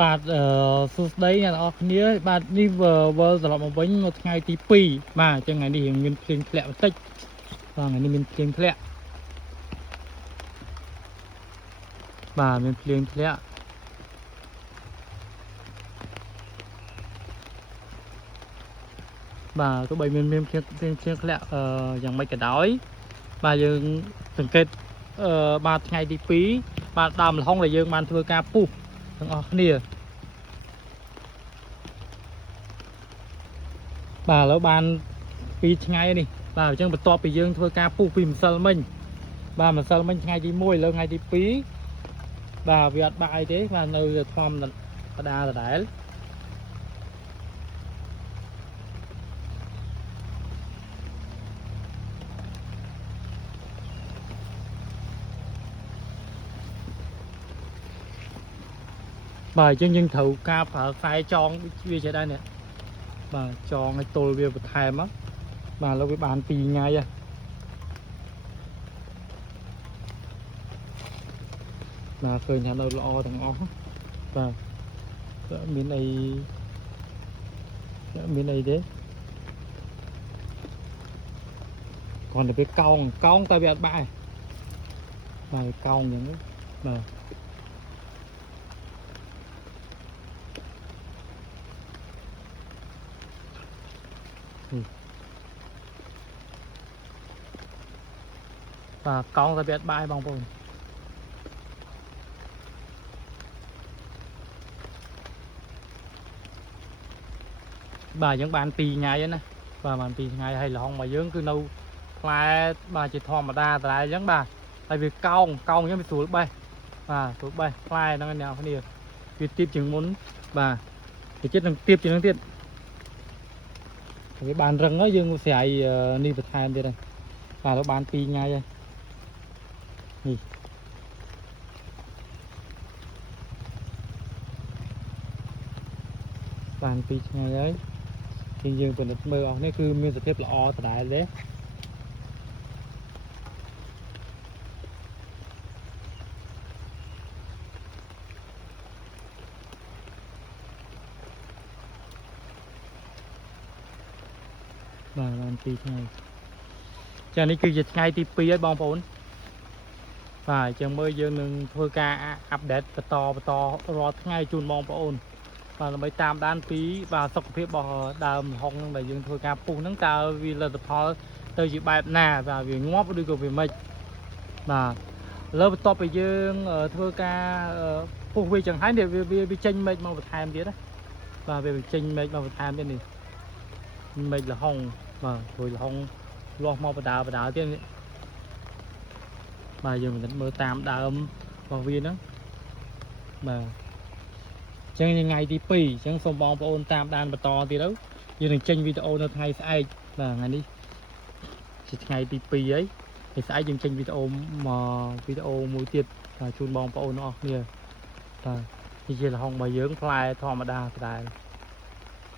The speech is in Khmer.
បាទសួស្តីអ្នកនរគ្នាបាទនេះវិលត្រឡប់មកវិញនៅថ្ងៃទី2បាទអញ្ចឹងថ្ងៃនេះរៀងមានភ្លៀងធ្លាក់បន្តិចបាទថ្ងៃនេះមានភ្លៀងធ្លាក់បាទមានភ្លៀងធ្លាក់បាទទោះបីមានភ្លៀងធ្លាក់យ៉ាងម៉េចក៏ដោយបាទយើងសង្កេតបាទថ្ងៃទី2បាទដើមល្ហុងដែលយើងបានធ្វើការពុះទាំងអស់គ្នាបាទឥឡូវបាន2ថ្ងៃនេះបាទអញ្ចឹងបន្ទាប់ពីយើងធ្វើការពុះពីម្សិលមិញបាទម្សិលមិញថ្ងៃទី1ឥឡូវថ្ងៃទី2បាទវាអត់បាក់អីទេបាទនៅធម្មតាដដែលបាទអញ្ចឹងយើងត្រូវការប្រើខ្សែចងវាចេះដែរនេះបាទចងឲ្យទល់វាបន្ថែមមកបាទឥឡូវវាបាន2ថ្ងៃហើយបាទឃើញថានៅល្អទាំងអស់បាទមានអីទេគ្រាន់តែវាកោងតែវាអត់បាក់ទេបាទកោងអញ្ចឹងបាទបាទកោងតែវាអត់បាក់ទេបងប្អូនបាទយើងបាន2ថ្ងៃហើយណាបាទបាន2ថ្ងៃហើយល្ហុងរបស់យើងគឺនៅផ្លែបាទជាធម្មតាដដែលអញ្ចឹងបាទហើយវាកោងអញ្ចឹងវាស្រួលបេះបាទស្រួលបេះផ្លែហ្នឹងអ្នកគ្នាវាទៀបជាងមុនបាទវាចិត្តនឹងទៀបជាងហ្នឹងទៀតវាបានរឹងហើយយើងស្រ័យនេះបន្ថែមទៀតហើយបាទเราបាន2ថ្ងៃហើយនេះបាន2ថ្ងៃហើយយើងពិនិត្យមើលអស់នេះគឺមានសភាពល្អដដែលទេបាទបាន2ថ្ងៃចានេះគឺជាថ្ងៃទី2ហើយបងប្អូនបាទអញ្ចឹងមើលយើងនឹងធ្វើការអាប់ដេតបន្តរាល់ថ្ងៃជូនបងប្អូនបាទដើម្បីតាមដានពីបាទសុខភាពរបស់ដើមល្ហុងហ្នឹងដែលយើងធ្វើការពុះហ្នឹងតើវាលទ្ធផលទៅជាបែបណាបាទវាងាប់ឬក៏វាមិនបាទឥឡូវបន្ទាប់ពីយើងធ្វើការពុះវាចឹងហើយវាចេញមែកមកបន្ថែមទៀតណាបាទវាចេញមែកមកបន្ថែមទៀតនេះមែកល្ហុងបាទព្រោះល្ហុងលាស់មកបដាទៀតបាទយើងមិនមើលតាមដើមរបស់វាហ្នឹងបាទអញ្ចឹងថ្ងៃទី2អញ្ចឹងសូមបងប្អូនតាមដានបន្តទៀតទៅយើងនឹងចេញវីដេអូនៅថ្ងៃស្អែកបាទថ្ងៃនេះជាថ្ងៃទី2ហើយថ្ងៃស្អែកយើងចេញវីដេអូមួយទៀតជូនបងប្អូនអស់គ្នាបាទនេះជាល្ហុងរបស់យើងផ្លែធម្មតាដដែល